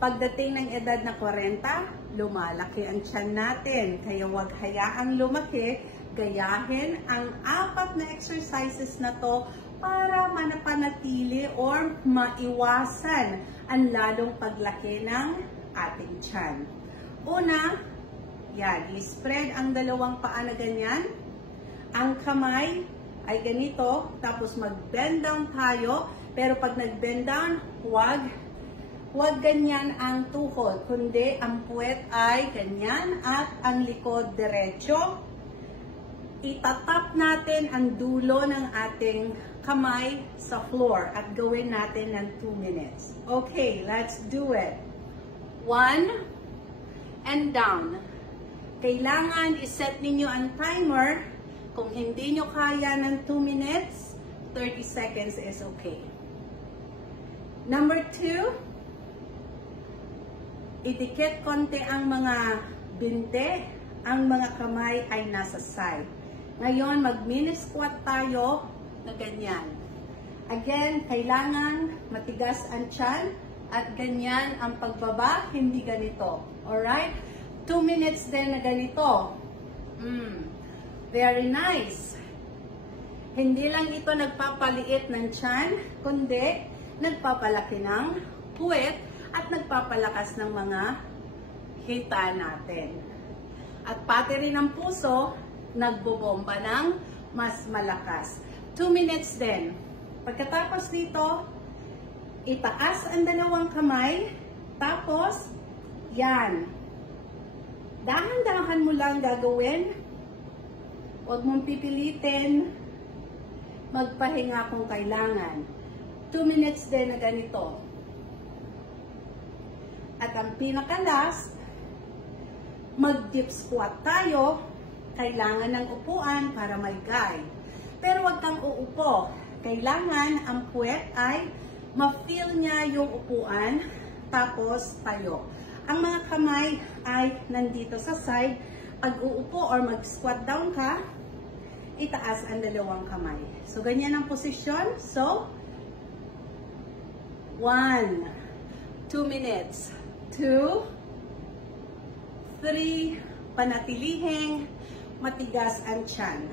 Pagdating ng edad na 40, lumalaki ang tiyan natin. Kaya huwag hayaang lumaki, gayahin ang 4 na exercises na to para manapanatili or maiwasan ang lalong paglaki ng ating tiyan. Una, yan, i-spread ang 2 paa na ganyan. Ang kamay ay ganito, tapos mag-bend down tayo. Pero pag nag-bend down, huwag ganyan ang tuhod, kundi ang puwet ay ganyan at ang likod diretso. Itatap natin ang dulo ng ating kamay sa floor at gawin natin ng 2 minutes. Okay, let's do it. 1 and down. Kailangan iset ninyo ang timer. Kung hindi nyo kaya ng 2 minutes, 30 seconds is okay. Number 2, idikit konti ang mga binte, ang mga kamay ay nasa side. Ngayon, mag-mini squat tayo na ganyan. Again, kailangan matigas ang tiyan at ganyan ang pagbaba, hindi ganito. Alright? 2 minutes din na ganito. Very nice. Hindi lang ito nagpapaliit ng tiyan, kundi nagpapalaki ng puwet at nagpapalakas ng mga hita natin. At pati rin ang puso, nagbobomba ng mas malakas. 2 minutes din. Pagkatapos dito, itaas ang 2 kamay, tapos, yan. Dahan-dahan mo lang gagawin. Huwag mong pipilitin. Magpahinga kung kailangan. 2 minutes din na ganito. At ang pinaka-last, mag-dip squat tayo. Kailangan ng upuan para may guide. Pero huwag kang uupo. Kailangan ang puwet ay ma-feel niya yung upuan, tapos tayo. Ang mga kamay ay nandito sa side. Pag uupo or mag-squat down ka, itaas ang 2 kamay. So, ganyan ang posisyon. So, 1, 2 minutes. 2, 3, panatilihing matigas ang tiyan.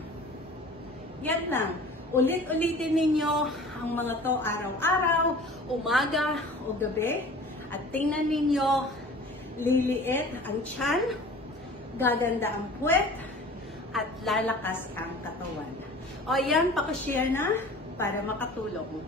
Yan lang. Ulit-ulitin ninyo ang mga to araw-araw, umaga o gabi. At tingnan ninyo, liliit ang tiyan, gaganda ang puwet, at lalakas ang katawan. O yan, pakashare na para makatulong.